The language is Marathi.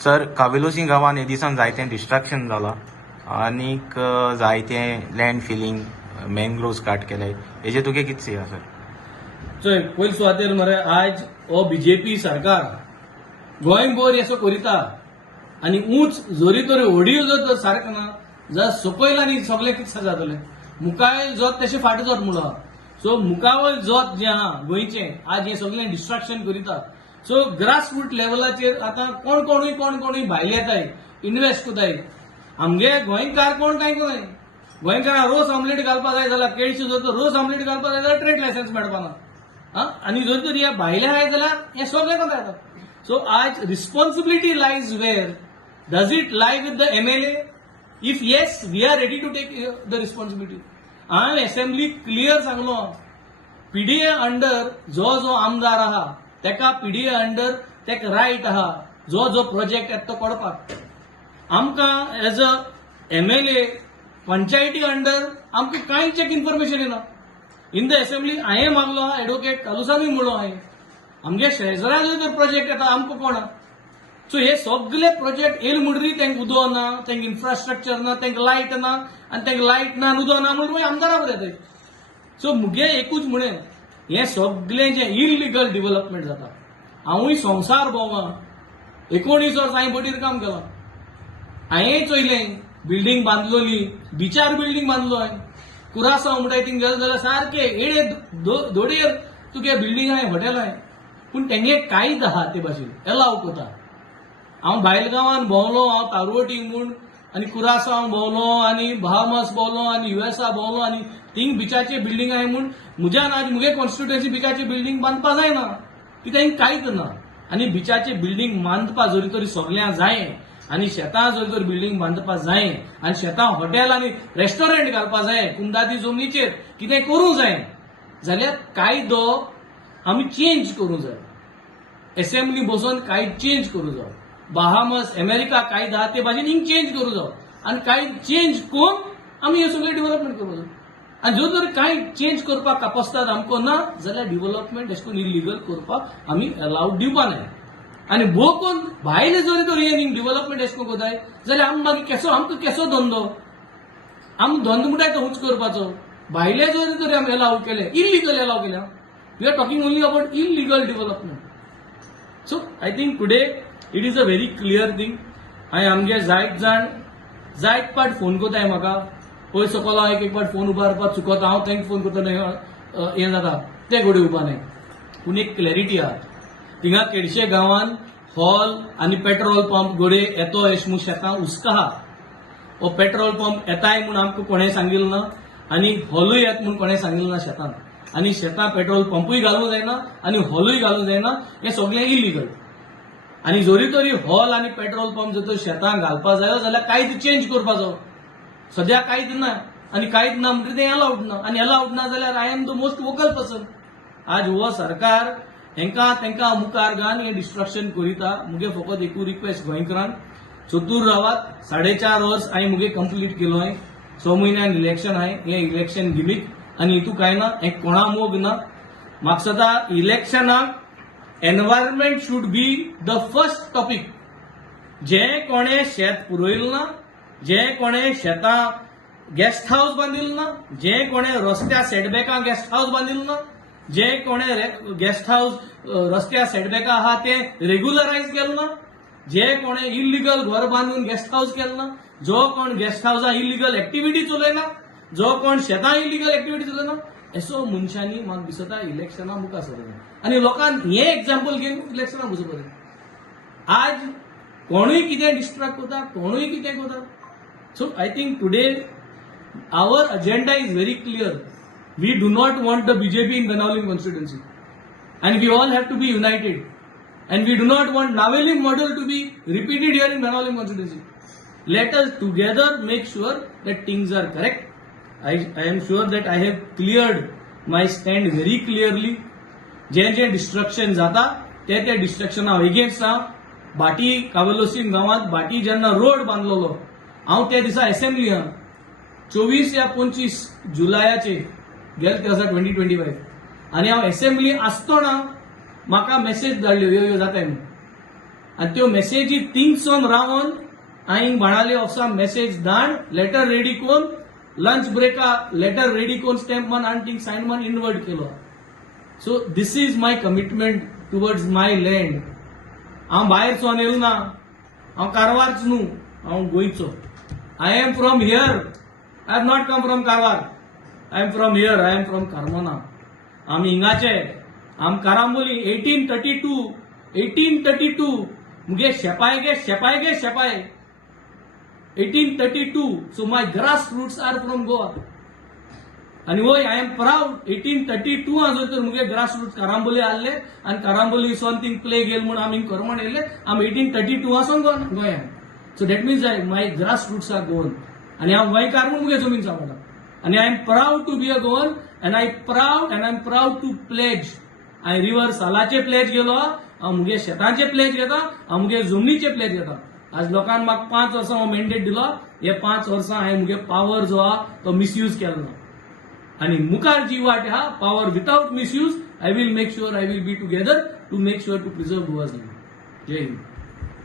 सर, कावेलोसी गांवांत हे दिसान जायतें डिस्ट्रॅक्शन जालां आनीक जायतें लँड फिलिंग मॅनग्रोव्स काट केले. हेजेर तुगे कितें से सर? चोय पयले सुवातेर मरे आज हो बीजेपी सरकार गोंयभर असो करिता आनी उंच जोरी तोरी व्हडयो जर सारको ना जाल्यार सकयल आनी सगळें कितें जातलें. मुखावेल जोत तशें फाट जोत म्हणून आहा. सो मुखावेल जोत जें आहा गोंयचें आज हें सगळें डिस्ट्रक्शन करिता. सो ग्रासरूट लेवलाचेर आतां कोण कोणूय भायले येताय इन्व्हेस्ट कोताय. आमगे गोंयकार कोण कांय कोनाय. गोंयकारांक रोस ऑमलेट घालपा जाय जाल्यार केळशी जर तर रोस ऑमलेट घालपा जाय जाल्यार ट्रेड लायसन्स मेळपाना. आनी जर तर ह्या भायले आहाय जाल्यार हें सगळें कोता येता. सो आज responsibility lies where. Does it lie with the MLA? If yes, we are ready to take the responsibility. हांवें असेंब्ली क्लियर सांगलो, पीडीए अंडर जो आमदार आहा तेका पीडीए अंडर तेका रायट आहा जो प्रोजेक्ट येता तो करपाक. आमकां as a MLA Panchayati under आमकां कांयच एक इन्फॉर्मेशन येना. इन द असेंब्ली हांवें मागलो आहा, एडवोकेट कालुसानूय म्हणलो हांवें, आमगे शेजराक जर प्रोजेक्ट येता आमकां कोण. सो हे सगळे प्रोजेक्ट येयले म्हणटरी तांकां उदक ना, तांकां इन्फ्रास्ट्रक्चर ना, तांकां लायट ना, आनी तांकां लायट ना आनी उदक ना म्हणून आमदाराक येताय. सो मुगे एकूच म्हणें, हें सगळें जें इलिगल डेव्हलपमेंट जाता. हांवूय संवसार भोंवला, 19 वर्स हांवें बटीर काम केलां. हांवें चोयलें बिल्डींग बांदलोली, बिचार बिल्डींग बांदलो हांवें. कुरासांव म्हणटाय थिंग गेलो जाल्यार सारके एडे दोडेर तुगे बिल्डींग हाय, हॉटेल हाय. पूण तेंगे कायद आहा ते भाशेन एलाव कोता. हांव भायल गांवांत भोंवलो, हांव तारवटी म्हूण आनी कुरासांव भोंवलो आनी बहामास भोंवलो आनी USA भोंवलो आनी थिंग बिचाचे बिल्डींग आहाय म्हूण म्हज्यान आज मुगे कॉन्स्टिट्युएन्सी बिचाचे बिल्डींग बांदपा जायना कित्याक हिंग कांयच ना. आनी बिचाचे बिल्डींग बांदपा जरी तरी सगळ्यांक जाय आनी शेतां जर तर बिल्डींग बांदपा जाय आनी शेतां हॉटेल आनी रेस्टॉरंट घालपा जाय कुंदादी जमनीचेर कितें करूंक जाय जाल्यार कायदो आमी चेंज करूंक जाय. असेंब्ली बसून कायदो चेंज करूंक जाय. बहामास अमेरिका कायदो आहा ते भाशेन हिंग चेंज करूंक जाय आनी कायदो चेंज करून आमी हे सगळें डेव्हलपमेंट करूंक जाय. आनी जर तर कांय चेंज करपाक कापासितात आमकां ना जाल्यार डेव्हलपमेंट अशें करून इलिगल करपाक आमी अलाउड दिवपा नाय. आनी भोव कोण भायले जरी तर हे डेव्हलपमेंट अशें करून कोताय जाल्यार आमकां केसो धंदो. आमी धंदो म्हणटाय तो उंच करपाचो. भायले जरी तर आमी अलाव केले, इलिगल अलाव केल्या. We are talking only about illegal development. So I think today it is a very clear thing. हांवें आमगे जायत पाट फोन कोताय म्हाका. पयर सकयल हांव एक पाट फोन उबारपाक चुकता, हांव तांकां फोन करता हें जाता ते घोडे उबा नाय. पूण एक क्लॅरिटी आहा, थिंगा केडशे गांवांत हॉल आनी पेट्रोल पंप घोडे येतो अशें म्हूण शेतां हुस्को आहा. हो पेट्रोल पंप येताय म्हूण आमकां कोणें सांगिल्लो ना आनी हॉलूय येता म्हूण कोणें सांगिल्लो ना शेतांत. आनी शेतां पेट्रोल पंपूय घालूंक जायना आनी हॉलूय घालूंक जायना. हें सगळें इलिगल. आनी जरी तरी हॉल आनी पेट्रोल पंप जर तर शेतांक घालपा जायो जाल्यार कायदो चेंज करपाचो. सद्या कायदो ना आनी कायदो ना म्हणटकीर तें अलाउड ना आनी अलाउड ना जाल्यार I am the most vocal person. आज हो सरकार तेंकां मुखार घालन हें डिस्ट्रक्शन करिता. मुगे फकत एकूच रिक्वेस्ट गोंयकारांक, चतूर रावात. 4.5 वर्स हांवें मुगे कंप्लीट केलो हांवें. 6 म्हयन्यान इलेक्शन आहाय. हें इलेक्शन गिमीक आनी हितू कांय ना. हें कोणा मोग ना. म्हाका सदां इलेक्शनाक environment should be the first topic. जे कोणें शेत पुरोयलें ना, जे कोणें शेतां गेस्ट हाऊस बांदिल्लो ना, जे कोणें रस्त्या सेटबॅकां गेस्ट हाऊस बांदिल्लो ना, जे कोणें गेस्ट हाऊस रस्त्या सेटबॅकां आहा ते रेग्युलरायज केलो ना, जे कोणें इलिगल घर बांदून गेस्ट हाऊस केलो ना, जो कोण गेस्ट हाऊसां इलिगल एक्टिविटी चलयना, जो कोण शेतां इलिगल एक्टिविटी चलयना, असो मनशांनी म्हाका दिसता इलेक्शनां मुखार सरना. आनी लोकांक हें एक्झाम्पल घेवन इलेक्शनां वचूं पडलें. आज कोणूय कितें डिस्ट्रॅक्ट करता, कोणूय कितें करता. So I think today our agenda is very clear. We do not want the BJP in Banauli constituency, and we all have to be united. And we do not want Naveli model to be repeated here in Banauli constituency. Let us together make sure that things are correct. I am sure that I have cleared my stand very clearly. जे डिस्ट्रक्शन जाता ते डिस्ट्रक्शना अगेन्स्ट आहा. बाटी कावेलोसीम गांवांत बाटी जेन्ना रोड बांदलोलो हांव त्या दिसा असेंब्ली आहा 24 या 25 जुलयाचे गेले ते वर्सा 2025 आनी हांव असेंब्ली आसतना म्हाका मेसेज धाडल्यो ह्यो जाताय म्हणून. आनी त्यो मेसेजी थिंगसोन रावन हांवें बाणाले असो मेसेज धाड लेटर रेडी कोन लंच ब्रेका लेटर रेडी कोन स्टॅम्प मान आनी थिंग सायन मान इनवर्ट केलो. So this is my commitment towards my land. हांव भायर सोन येलो ना, हांव कारवारच न्हू, हांव गोंयचो. I am from here, I have not come from Karwar. I am from here, I am from Carmona. आमी हिंगाचे, आम कारांबोली 1832 मुगे शेपाय गे शेपाय 1832. So my grass roots are from Goa. आणि वय आय एम प्राऊड 1832 हाजो तर मुगे ग्रास रूट्स कारांबोली आहले आनी कारांबोली सोन थिंग प्ले गेल म्हणून आमी करमण येयले. आम 1832 आसून गोंयान. So that means my grass roots are Goan. आणि हांव गोंयकार म्हणून मुगे जमीन सांबाळटा. आणि I am proud to be a Goan and I am proud to pledge. हांवें रिव्हर सालाचे प्लेज गेलो, हांव मुगे शेतांचे प्लेज घेता, हांव मुगे जमनीचे प्लेज घेता. आज लोकांक म्हाका 5 वर्सां हो मेंडेट दिलो. हे 5 वर्सां हांवें मुगे पावर जो आहा तो मिसयूज केलो ना. आणि मुखार जी वाट आहा power without misuse, I will make sure I will be together to make sure to preserve Goa's land. जय हिंद.